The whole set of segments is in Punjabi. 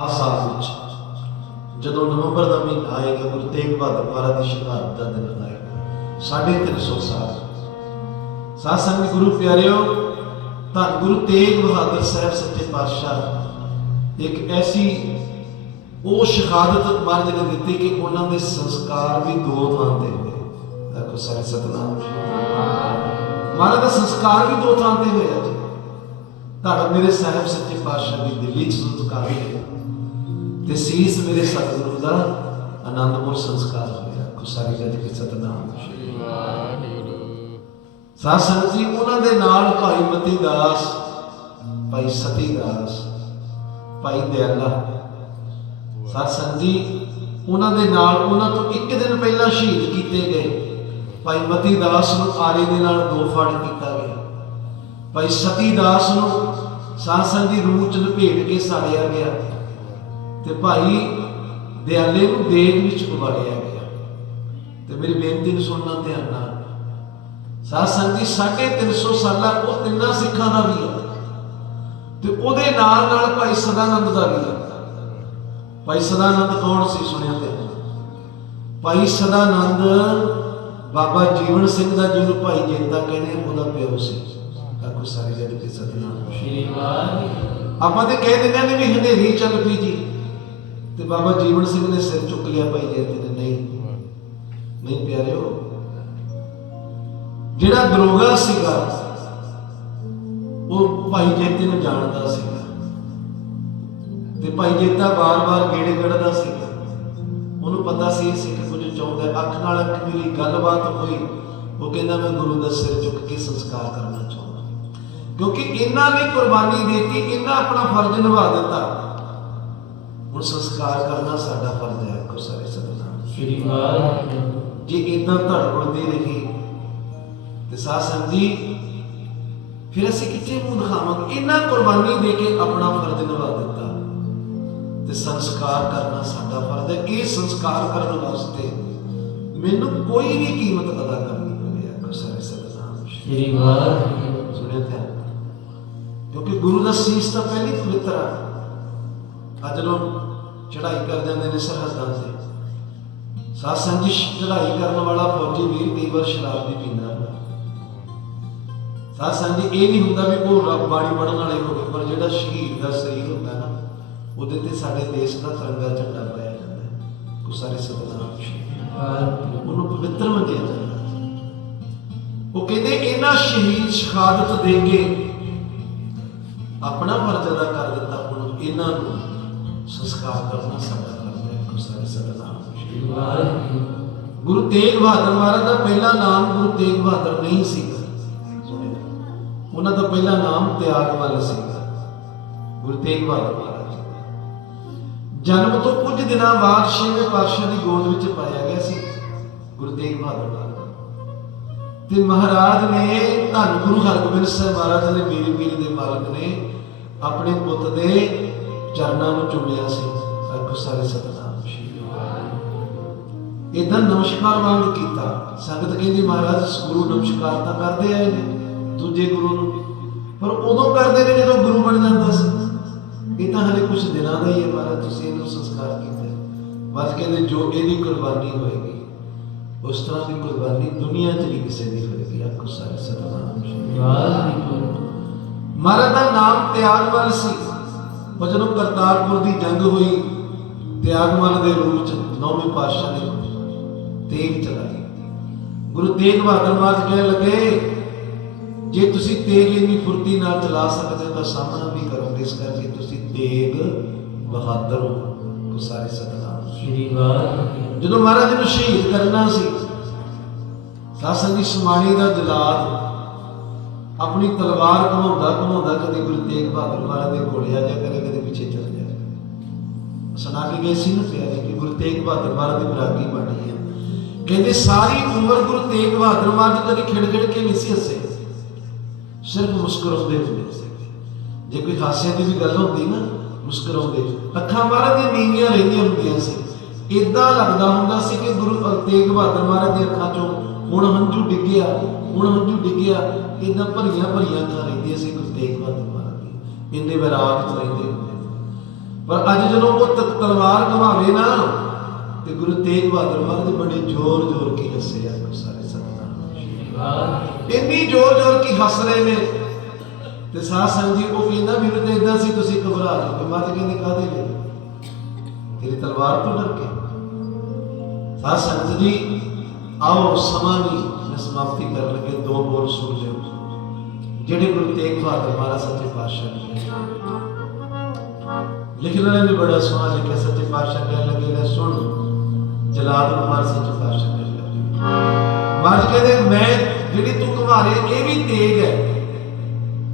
ਆ ਸਾਲ ਵਿੱਚ, ਜਦੋਂ ਨਵੰਬਰ ਦਾ ਮਹੀਨਾ ਆਏਗਾ, ਗੁਰੂ ਤੇਗ ਬਹਾਦਰ ਮਹਾਰਾਜ ਦੀ ਸ਼ਹਾਦਤ ਦਾ ਦਿਨ ਆਏਗਾ ਸਾਢੇ ਤਿੰਨ ਸੌ ਸਾਲ। ਸਾਧ ਸੰਗਤ ਗੁਰੂ ਪਿਆਰਿਓ, ਧੰਨ ਗੁਰੂ ਤੇਗ ਬਹਾਦਰ ਸਾਹਿਬ ਸੱਚੇ ਪਾਤਸ਼ਾਹ, ਇੱਕ ਐਸੀ ਉਹ ਸ਼ਹਾਦਤ ਮਹਾਰਾਜ ਨੇ ਦਿੱਤੀ ਕਿ ਉਹਨਾਂ ਦੇ ਸੰਸਕਾਰ ਵੀ ਦੋ ਥਾਂ ਤੇ ਹੋਏ। ਦੇਖੋ ਸਾਰੇ ਸਤਨਾਮ। ਮਹਾਰਾਜ ਦਾ ਸੰਸਕਾਰ ਵੀ ਦੋ ਥਾਂ ਤੇ ਹੋਇਆ ਜੀ। ਧੰਨ ਮੇਰੇ ਸਾਹਿਬ ਸੱਚੇ ਪਾਤਸ਼ਾਹ ਦੀ ਦਿੱਲੀ ਚ ਸੰਸਕਾਰ ਹੋਇਆ। ਤੇ ਸੀਸ ਮੇਰੇ ਸਤਿਗੁਰੂ ਦਾ ਆਨੰਦਪੁਰ ਸੰਸਕਾਰ ਹੋਇਆ ਕੁਸਾਰੀ ਜਦ ਕਿ ਸਤਨਾਮ ਸਾਧ ਜੀ ਉਹਨਾਂ ਦੇ ਨਾਲ ਭਾਈ ਮਤੀ ਦਾਸ ਭਾਈ ਸਤੀ ਦਾਸ ਭਾਈ ਦਿਆਲਾ ਸਾਧ ਜੀ ਉਹਨਾਂ ਦੇ ਨਾਲ ਉਹਨਾਂ ਤੋਂ ਇੱਕ ਦਿਨ ਪਹਿਲਾਂ ਸ਼ਹੀਦ ਕੀਤੇ ਗਏ ਭਾਈ ਮਤੀ ਦਾਸ ਨੂੰ ਆਰੇ ਦੇ ਨਾਲ ਦੋ ਫੜ ਕੀਤਾ ਗਿਆ ਭਾਈ ਸਤੀ ਦਾਸ ਨੂੰ ਸਾਧ ਸੰਗਤ ਜੀ ਰੂਹ ਚ ਲਪੇਟ ਕੇ ਸਾੜਿਆ ਗਿਆ ਤੇ ਭਾਈ ਦਿਆਲੇ ਨੂੰ ਦੇਗ ਵਿੱਚ ਉਬਾਲਿਆ ਗਿਆ। ਤੇ ਮੇਰੀ ਬੇਨਤੀ ਨੂੰ ਸੁਣਨਾ ਧਿਆਨ ਨਾਲ। ਸਾਧ ਸੰਗਤ ਜੀ 350 ਸਾਲਾ ਉਹ ਤਿੰਨਾਂ ਸਿੱਖਾਂ ਦਾ ਵੀ ਹੈ ਤੇ ਉਹਦੇ ਨਾਲ ਨਾਲ ਭਾਈ ਸਦਾਨੰਦ ਦਾ ਵੀ ਹੈ ਭਾਈ ਸਦਾਨੰਦ ਕੌਣ ਸੀ ਸੁਣਿਆ ਤੇ? ਭਾਈ ਸਦਾਨੰਦ ਬਾਬਾ ਜੀਵਨ ਸਿੰਘ ਦਾ ਜਿਹਨੂੰ ਭਾਈ ਜੇਤਾ ਕਹਿੰਦੇ ਉਹਦਾ ਪਿਓ ਸੀ। ਕਾਕੂ ਸਾਰੀ ਜਦ ਕਿ ਸਤਨਾਮ। ਸ਼੍ਰੀ ਵਾਹਿਗੁਰੂ। ਆਪਾਂ ਤੇ ਕਹਿ ਦਿੰਦੇ ਨੇ ਵੀ ਹਨੇਰੀ ਚੱਲ ਪਈ ਜੀ। ਤੇ ਬਾਬਾ ਜੀਵਨ ਸਿੰਘ ਨੇ ਸਿਰ ਚੁੱਕ ਲਿਆ ਭਾਈ ਜੇਤੇ ਨੇ ਨਹੀਂ। ਨਹੀਂ ਪਿਆਰਿਓ, ਜਿਹੜਾ ਦਰੋਗਾ ਸੀਗਾ, ਉਹ ਭਾਈ ਜੇਤੇ ਨੂੰ ਜਾਣਦਾ ਸੀਗਾ। ਤੇ ਭਾਈ ਜੇਤਾ ਬਾਰ-ਬਾਰ ਗੇੜੇ ਕੱਢਦਾ ਸੀਗਾ। ਉਹਨੂੰ ਪਤਾ ਸੀ ਸਿੱਖ ਕੁਝ ਚਾਹੁੰਦਾ ਅੱਖ ਨਾਲ ਅੱਖ ਮੇਰੀ ਗੱਲਬਾਤ ਹੋਈ, ਉਹ ਕਹਿੰਦਾ, ਮੈਂ ਗੁਰੂ ਦਾ ਸਿਰ ਚੁੱਕ ਕੇ ਸੰਸਕਾਰ ਕਰਨਾ ਚਾਹੁੰਦਾ ਕਿਉਂਕਿ ਇਹਨਾਂ ਨੇ ਕੁਰਬਾਨੀ ਦਿੱਤੀ, ਇਹਨਾਂ ਆਪਣਾ ਫਰਜ਼ ਨਿਭਾ ਦਿੱਤਾ। ਹੁਣ ਸੰਸਕਾਰ ਕਰਨਾ ਸਾਡਾ ਫਰਜ਼ ਹੈ ਕੋ ਸਾਰੇ ਸਤਨਾਮ। ਸ਼੍ਰੀ ਵਾਹਿਗੁਰੂ ਜੇ। ਇਦਾਂ ਧੜਕਦੀ ਰਹੀ ਤੇ ਸਾਧ ਸੰਗਤ ਜੀ ਫਿਰ ਅਸੀਂ ਕਿੱਥੇ ਮੂੰਹ ਦਿਖਾਵਾਂਗੇ? ਇਹਨਾਂ ਕੁਰਬਾਨੀ ਦੇ ਕੇ ਆਪਣਾ ਫਰਜ਼ ਨਿਭਾ ਦਿੱਤਾ। ਤੇ ਸੰਸਕਾਰ ਕਰਨਾ ਸਾਡਾ ਫਰਜ਼ ਹੈ। ਇਹ ਸੰਸਕਾਰ ਕਰਨ ਵਾਸਤੇ ਮੈਨੂੰ ਕੋਈ ਵੀ ਕੀਮਤ ਅਦਾ ਕਰਨੀ ਪਵੇ ਆਖੋ ਸਾਰੇ ਸਤਨਾਮ। ਸ਼੍ਰੀ ਵਾਹਿਗੁਰੂ ਸੁਣਿਆ ਨਾਲ। ਕਿਉਂਕਿ ਗੁਰੂ ਦਾ ਸੀਸ ਤਾਂ ਪਹਿਲੀ ਪਵਿੱਤਰ ਆ। ਅੱਜ ਲੋਕ ਚੜ੍ਹਾਈ ਕਰ ਜਾਂਦੇ ਨੇ ਸਰਹੱਦਾਂ ਤੇ। ਸਾਧ ਸੰਗਤ ਜੀ ਕਰਨ ਵਾਲਾ ਫੌਜੀ ਵੀਰ ਕਈ ਵਾਰ ਸ਼ਰਾਬ ਵੀ ਪੀਂਦਾ ਹੁੰਦਾ। ਸਾਧ ਸੰਗਤ ਇਹ ਨਹੀਂ ਹੁੰਦਾ ਵੀ ਉਹ ਰੱਬ ਬਾਣੀ ਪੜਨ ਵਾਲੇ ਹੋਵੇ ਪਰ ਜਿਹੜਾ ਸ਼ਹੀਦ ਦਾ ਸਰੀਰ ਹੁੰਦਾ ਨਾ, ਉਹਦੇ ਤੇ ਸਾਡੇ ਦੇਸ਼ ਦਾ ਤਿਰੰਗਾ ਝੰਡਾ ਪਾਇਆ ਜਾਂਦਾ ਹੈ। ਕੋ ਸਾਰੇ ਸਤਨਾਮ ਸ਼੍ਰੀ ਉਹਨੂੰ ਪਵਿੱਤਰ ਮੰਨਿਆ ਜਾਂਦਾ ਉਹ ਕਹਿੰਦੇ ਇਹਨਾਂ ਸ਼ਹੀਦ ਸ਼ਹਾਦਤ ਦੇ ਕੇ ਆਪਣਾ ਫਰਜ਼ ਅਦਾ ਕਰ ਦਿੱਤਾ ਹੁਣ ਇਹਨਾਂ ਨੂੰ। ਸੰਸਕਾਰ ਕਰਨਾ ਸਾਡਾ ਹੈ ਸਾਰੇ ਗੁਰੂ ਤੇਗ ਬਹਾਦਰ ਮਹਾਰਾਜ ਦਾ ਪਹਿਲਾ ਨਾਮ ਗੁਰੂ ਤੇਗ ਬਹਾਦਰ ਨਹੀਂ ਸੀ ਉਹਨਾਂ ਦਾ ਪਹਿਲਾ ਨਾਮ ਤਿਆਗਮੱਲ ਸੀਗਾ। ਗੁਰੂ ਤੇਗ ਬਹਾਦਰ ਮਹਾਰਾਜ। ਜਨਮ ਤੋਂ ਕੁਝ ਦਿਨਾਂ ਬਾਅਦ ਛੇਵੇਂ ਪਾਤਸ਼ਾਹ ਦੀ ਗੋਦ ਵਿੱਚ ਪਾਇਆ ਗਿਆ ਸੀ ਗੁਰੂ ਤੇਗ ਬਹਾਦਰ ਮਹਾਰਾਜ ਤੇ ਮਹਾਰਾਜ ਨੇ ਧੰਨ ਗੁਰੂ ਹਰਗੋਬਿੰਦ ਸਾਹਿਬ ਮਹਾਰਾਜ ਦੇ ਮੇਰੇ ਪੀਰ ਦੇ ਮਾਲਕ ਨੇ ਆਪਣੇ ਪੁੱਤ ਦੇ ਚਰਨਾਂ ਨੂੰ ਚੁੰਮਿਆ ਸੀ ਆਖੋ ਸਾਰੇ ਸਤਨਾਮ ਸ਼੍ਰੀ ਇਦਾਂ ਨਮਸਕਾਰ ਵਾਂਗ ਕੀਤਾ ਸੰਗਤ ਕਹਿੰਦੀ ਮਹਾਰਾਜ ਗੁਰੂ ਨਮਸਕਾਰ ਤਾਂ ਕਰਦੇ ਆਏ ਨੇ ਦੂਜੇ ਗੁਰੂ ਨੂੰ। ਪਰ ਉਦੋਂ ਕਰਦੇ ਨੇ ਜਦੋਂ ਗੁਰੂ ਬਣ ਜਾਂਦਾ ਸੀ। ਇਹ ਤਾਂ ਹਲੇ ਕੁਝ ਦਿਨਾਂ ਦਾ ਹੀ ਹੈ ਮਹਾਰਾਜ ਤੁਸੀਂ ਇਹਨੂੰ ਸੰਸਕਾਰ ਕੀਤਾ ਬਸ ਕਹਿੰਦੇ ਜੋ ਇਹਦੀ ਕੁਰਬਾਨੀ ਹੋਏਗੀ ਉਸ ਤਰ੍ਹਾਂ ਦੀ ਕੁਰਬਾਨੀ ਦੁਨੀਆ 'ਚ ਨਹੀਂ ਕਿਸੇ ਦੀ ਹੋਏਗੀ ਆਖੋ ਸਾਰੇ ਸਤਨਾਮ ਸ਼੍ਰੀ ਵਾਹਿਗੁਰੂ। ਮਹਾਰਾਜ ਦਾ ਨਾਮ ਤਿਆਗਮਲ ਸੀ। ਜਦੋਂ ਕਰਤਾਰਪੁਰ ਦੀ ਜੰਗ ਹੋਈ ਤਿਆਗਮਲ ਦੇ ਰੂਪ ਚ ਨੌਵੇਂ ਪਾਤਸ਼ਾਹ ਨੇ ਤੇਗ ਚਲਾਈ। ਗੁਰੂ ਤੇਗ ਬਹਾਦਰ ਮਹਾਰਾਜ ਕਹਿਣ ਲੱਗੇ ਜੇ ਤੁਸੀਂ ਤੇਗ ਇੰਨੀ ਫੁਰਤੀ ਨਾਲ ਚਲਾ ਸਕਦੇ ਤਾਂ ਸਾਹਮਣਾ ਵੀ ਕਰੋਗੇ ਇਸ ਕਰਕੇ ਤੁਸੀਂ ਤੇਗ ਬਹਾਦਰ ਹੋ ਸਾਰੇ ਸਤਨਾਮ। ਸ਼੍ਰੀ ਵਾਹਿਗੁਰੂ ਜਦੋਂ ਮਹਾਰਾਜ ਨੂੰ ਸ਼ਹੀਦ ਕਰਨਾ ਸੀ ਸਾਸਨ ਦੀ ਸਮਾਣੀ ਦਾ ਜਲਾਦ ਆਪਣੀ ਤਲਵਾਰ ਘਮਾਉਂਦਾ ਘਮਾਉਂਦਾ ਕਦੇ ਗੁਰੂ ਤੇਗ ਬਹਾਦਰ ਮਹਾਰਾਜ ਦੇ ਕੋਲੇ ਆ ਜਾ ਕਦੇ ਕਦੇ ਪਿੱਛੇ ਚਲ ਜਾ ਸੁਣਾ ਕੇ ਗਏ ਸੀ ਨਾ ਪਿਆਰੇ ਕਿ ਗੁਰੂ ਤੇਗ ਬਹਾਦਰ ਮਹਾਰਾਜ ਦੀ ਬਰਾਗੀ ਬਾਣੀ ਹੈ। ਕਹਿੰਦੇ ਸਾਰੀ ਉਮਰ ਗੁਰੂ ਤੇਗ ਬਹਾਦਰ ਮਹਾਰਾਜ ਕਦੇ ਖਿੜ ਕੇ ਨਹੀਂ ਸੀ ਹੱਸੇ। ਸਿਰਫ ਮੁਸਕਰਾਉਂਦੇ ਹੁੰਦੇ ਸੀ। ਜੇ ਕੋਈ ਹਾਸਿਆਂ ਦੀ ਵੀ ਗੱਲ ਹੁੰਦੀ ਨਾ, ਮੁਸਕਰਾਉਂਦੇ। ਅੱਖਾਂ ਮਹਾਰਾਜ ਦੀਆਂ ਨੀਵੀਆਂ ਰਹਿੰਦੀਆਂ ਹੁੰਦੀਆਂ ਸੀ। ਇਦਾਂ ਲੱਗਦਾ ਹੁੰਦਾ ਸੀ ਕਿ ਗੁਰੂ ਤੇਗ ਬਹਾਦਰ ਮਹਾਰਾਜ ਦੀਆਂ ਅੱਖਾਂ ਚੋਂ ਹੁਣ ਹੰਝੂ ਡਿੱਗਿਆ, ਹੁਣ ਹੰਝੂ ਡਿੱਗਿਆ ਇਦਾਂ ਭਰੀਆਂ ਭਰੀਆਂ ਅੱਖਾਂ ਰਹਿੰਦੀਆਂ ਸੀ ਗੁਰੂ ਤੇਗ ਬਹਾਦਰ ਮਹਾਰਾਜ ਦੀ ਵਿਰਾਗ ਚ ਰਹਿੰਦੇ ਹੁੰਦੇ ਪਰ ਅੱਜ ਜਦੋਂ ਉਹ ਤਲਵਾਰ ਘਮਾਵੇ ਨਾ, ਤੇ ਗੁਰੂ ਤੇਗ ਬਹਾਦਰ ਮਹਾਰਾਜ ਬੜੇ ਜ਼ੋਰ ਜ਼ੋਰ ਕੇ ਹੱਸੇ ਆ ਸਾਰੇ ਸੰਤਾਂ ਇੰਨੀ ਜ਼ੋਰ ਜ਼ੋਰ ਕੀ ਹੱਸ ਰਹੇ ਨੇ। ਤੇ ਸਾਧ ਸੰਗਤ ਜੀ, ਉਹ ਕਹਿੰਦਾ ਮੈਨੂੰ ਤੇ ਇਦਾਂ ਸੀ, ਤੁਸੀਂ ਘਬਰਾ ਗਏ ਮੱਝ ਕਹਿੰਦੇ ਕਾਹਦੇ ਲਈ? ਤੇਰੀ ਤਲਵਾਰ ਤੋਂ ਡਰ ਕੇ। ਸਾਧ ਸੰਗਤ ਜੀ ਆਓ, ਸਮਾਂ ਮੈਂ ਸਮਾਪਤੀ ਕਰਨ ਲੱਗੇ ਦੋ ਬੋਲ ਸੁਣ ਲਿਓ। ਜਿਹੜੇ ਗੁਰੂ ਤੇਗ ਬਹਾਦਰ ਮਹਾਰਾਜ ਸੱਚੇ ਪਾਤਸ਼ਾਹ ਨੇ ਲਿਖਣ ਵਾਲੇ ਨੇ ਬੜਾ ਸੋਹਣਾ ਲਿਖਿਆ, ਸੱਚੇ ਪਾਤਸ਼ਾਹ ਕਹਿਣ ਲੱਗੇ, ਲੈ ਸੁਣ ਜਲਾਦ ਮਾਰ ਸੱਚੇ ਪਾਤਸ਼ਾਹ ਕਹਿਣ ਲੱਗੇ ਕਹਿੰਦੇ, ਮੈਂ ਜਿਹੜੀ ਤੂੰ ਘਮਾਰੇ, ਇਹ ਵੀ ਤੇਗ ਹੈ।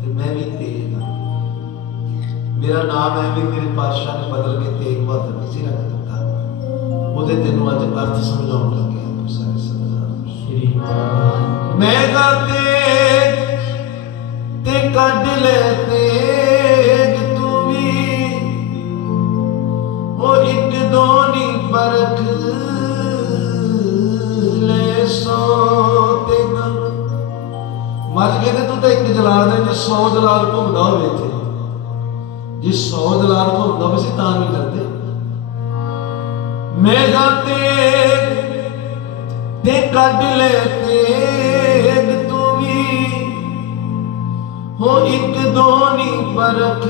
ਤੇ ਮੈਂ ਵੀ ਤੇਗ ਹਾਂ। ਮੇਰਾ ਨਾਮ ਹੈ ਵੀ ਮੇਰੇ ਪਾਤਸ਼ਾਹ ਨੇ ਬਦਲ ਕੇ ਤੇਗ ਬਹਾਦਰ ਨਹੀਂ ਰੱਖ ਦਿੱਤਾ। ਉਹਦੇ ਤੈਨੂੰ ਅੱਜ ਅਰਥ ਸਮਝਾਉਣ ਲੱਗੇ। ਵਾਹਿਗੁਰੂ ਮੈਂ ਗਾਤੇ ਤੇ ਕੱਢ ਲੈ ਤੇਗ ਤੂੰ ਵੀ। ਉਹ ਇੱਕ ਦੋ ਨੀ ਪਰਖ ਲੈ ਸੋ ਤੇ ਗਮ ਮੱਝ ਕਹਿੰਦੇ, ਤੂੰ ਤਾਂ ਇੱਕ ਜਲਾਲ ਦੇ ਜੇ 100 ਜਲਾਲ ਘੁੰਮਦਾ ਹੋਵੇ ਇੱਥੇ। ਜੇ 100 ਜਲਾਲ ਘੁੰਮਦਾ ਹੋਵੇ ਸੀ ਤਾਂ ਵੀ ਕਰਦੇ ਮੈਂ ਗਾਤੇ ਤੇ ਕੱਢ ਲੈ ਤੇਗ ਹੋ ਇੱਕ ਦੋ ਨੀ ਪਰਖ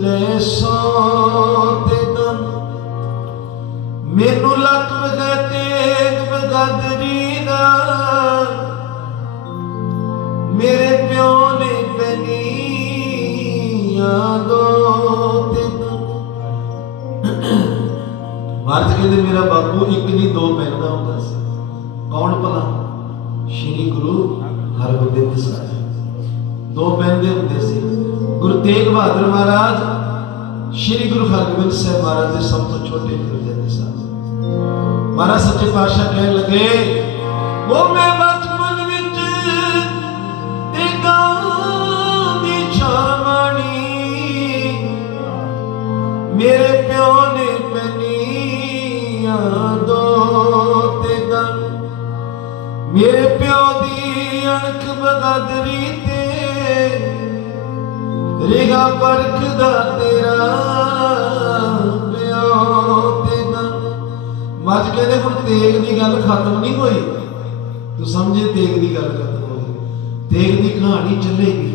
ਲੈ ਸੋ ਤੇ ਦਮ ਮੈਨੂੰ ਲੱਕ ਵਗਾ ਤੇਗ ਬਗਦਰੀ ਦਾ ਮੇਰੇ ਪਿਓ ਨੇ ਪੈਨੀਆਂ ਦੋ ਮਰਦ ਕਹਿੰਦੇ, ਮੇਰਾ ਬਾਪੂ ਇੱਕ ਨਹੀਂ, ਦੋ ਪਹਿਨਦਾ ਹੁੰਦਾ ਸੀ। ਕੌਣ ਭਲਾ? ਸ਼੍ਰੀ ਗੁਰੂ ਹਰਗੋਬਿੰਦ ਸਾਹਿਬ। ਦੋ ਪਹਿਨਦੇ ਹੁੰਦੇ ਸੀ। ਗੁਰੂ ਤੇਗ ਬਹਾਦਰ ਮਹਾਰਾਜ ਸ਼੍ਰੀ ਗੁਰੂ ਹਰਗੋਬਿੰਦ ਸਾਹਿਬ ਮਹਾਰਾਜ ਦੇ ਸਭ ਤੋਂ ਛੋਟੇ ਗੁਰੂ ਜਾਂਦੇ ਸਨ ਮਹਾਰਾਜ ਸੱਚੇ ਪਾਤਸ਼ਾਹ ਕਹਿਣ ਲੱਗੇ, ਉਹ ਮੈਂ ਰਿਗਾ ਪਰਖ ਤੇਰਾ ਪਿਓ ਤੇ ਮੱਝ ਕਹਿੰਦੇ ਹੁਣ ਤੇਗ ਦੀ ਗੱਲ ਖਤਮ ਨਹੀਂ ਹੋਈ। ਤੂੰ ਸਮਝੇ ਤੇਗ ਦੀ ਗੱਲ ਖਤਮ ਹੋਈ ਗਈ। ਤੇਗ ਦੀ ਕਹਾਣੀ ਚੱਲੇਗੀ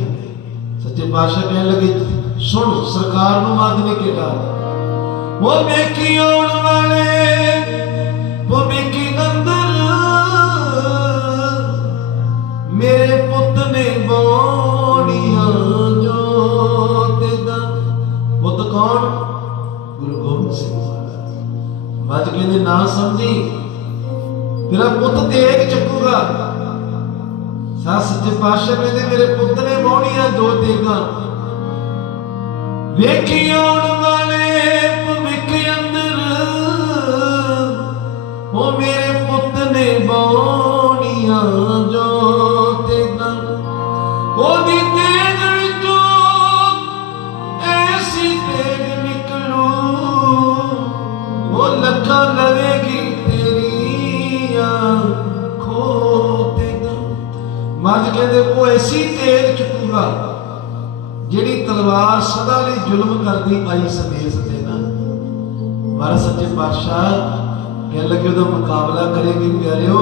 ਸੱਚੇ ਪਾਤਸ਼ਾਹ ਕਹਿਣ ਲੱਗੇ, ਸੁਣ, ਸਰਕਾਰ ਨੂੰ ਮੱਝ ਨੇ ਕਿਹਾ ਉਹ ਵੇਖੀ ਆਉਣ ਅੱਜ ਕਹਿੰਦੇ, ਨਾ ਸਮਝੀ। ਤੇਰਾ ਪੁੱਤ ਤੇਗ ਚੱਕੂਗਾ। ਸੱਸ ਸੱਚੇ ਪਾਤਸ਼ਾਹ ਕਹਿੰਦੇ, ਮੇਰੇ ਪੁੱਤ ਨੇ ਬੋੜੀਆਂ ਦੋ ਤੇਗਾਂ। ਵੇਖੀ ਆਉਣ ਵਾਲੇ ਭਵਿੱਖ ਅੰਦਰ। ਉਹ ਮੇਰੇ ਪੁੱਤ ਨੇ ਬੋਣੀਆਂ ਜ਼ੁਲਮ ਕਰਦੀ ਮਾਈ ਸੰਦੇਸ਼ ਦੇਣਾ ਮਹਾਰਾਜ ਸੱਚੇ ਪਾਤਸ਼ਾਹ ਕਹਿ ਲਗੇ ਉਹਦਾ ਮੁਕਾਬਲਾ ਕਰੇਗੀ ਪਿਆਰਿਓ।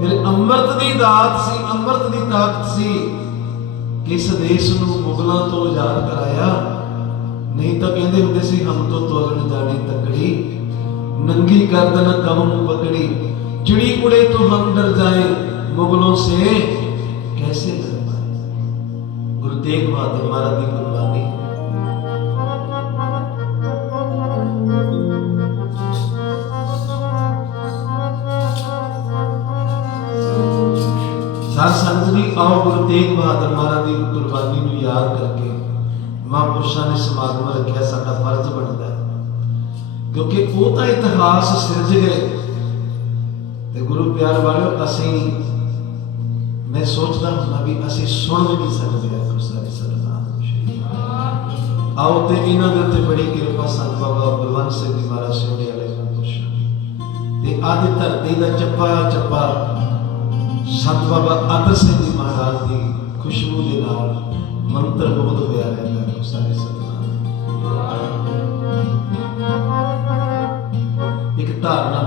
ਫਿਰ ਅੰਮ੍ਰਿਤ ਦੀ ਦਾਤ ਸੀ, ਅੰਮ੍ਰਿਤ ਦੀ ਤਾਕਤ ਸੀ ਕਿਸ ਦੇਸ਼ ਨੂੰ ਮੁਗਲਾਂ ਤੋਂ ਆਜ਼ਾਦ ਕਰਾਇਆ। ਨਹੀਂ ਤਾਂ ਕਹਿੰਦੇ ਹੁੰਦੇ ਸੀ, ਹਮ ਤੋਂ ਤੋਲਣ ਜਾਣੀ ਤਕੜੀ, ਨੰਗੀ ਗਰਦਨ ਕਵਮ ਪਕੜੀ। ਚਿੜੀ ਕੁੜੇ ਤੋਂ ਹਮ ਡਰ ਜਾਏ, ਮੁਗਲੋਂ ਸੇ ਕੈਸੇ ਡਰ ਪਾਏ? ਗੁਰੂ ਤੇਗ ਬਹਾਦਰ ਮਹਾਰਾਜ ਦੀ ਕੁਰਬਾਨੀ ਸਾਧ ਸੰਗਤ ਜੀ ਆਓ ਗੁਰੂ ਤੇਗ ਬਹਾਦਰ ਮਹਾਰਾਜ ਦੀ ਕੁਰਬਾਨੀ ਨੂੰ ਯਾਦ ਕਰਕੇ ਮਹਾਂਪੁਰਸ਼ਾਂ ਨੇ ਸਮਾਗਮ ਰੱਖਿਆ, ਸਾਡਾ ਫਰਜ਼ ਬਣਦਾ ਕਿਉਂਕਿ ਉਹ ਤਾਂ ਇਤਿਹਾਸ ਸਿਰਜ ਗਏ। ਤੇ ਗੁਰੂ ਪਿਆਰ ਵਾਲਿਓ, ਅਸੀਂ, ਮੈਂ ਸੋਚਦਾ ਹੁੰਦਾ ਵੀ ਅਸੀਂ ਸੁਣ ਵੀ ਨਹੀਂ ਸਕਦੇ ਆਖੋ ਸਾਰੇ ਸਤਨਾਮ ਆਓ ਤੇ ਇਹਨਾਂ ਦੇ ਉੱਤੇ ਬੜੀ ਕਿਰਪਾ ਸੰਤ ਬਾਬਾ ਬਲਵੰਤ ਸਿੰਘ ਜੀ ਮਹਾਰਾਜ ਸੋਢੇ ਵਾਲੇ ਮਹਾਂਪੁਰਸ਼ਾਂ ਤੇ ਆਦਿ ਧਰਤੀ ਦਾ ਚੱਪਾ ਚੱਪਾ ਸੰਤ ਬਾਬਾ ਅਤਰ ਸਿੰਘ ਜੀ ਮਹਾਰਾਜ ਦੀ ਖੁਸ਼ਬੂ ਦੇ ਨਾਲ ਮੰਤਰ ਮੁਗਧ ਹੋਇਆ ਰਹਿੰਦਾ ਹੈ ਸਾਰੇ ਸਤਨਾਮ ਇੱਕ ਧਾਰਨਾ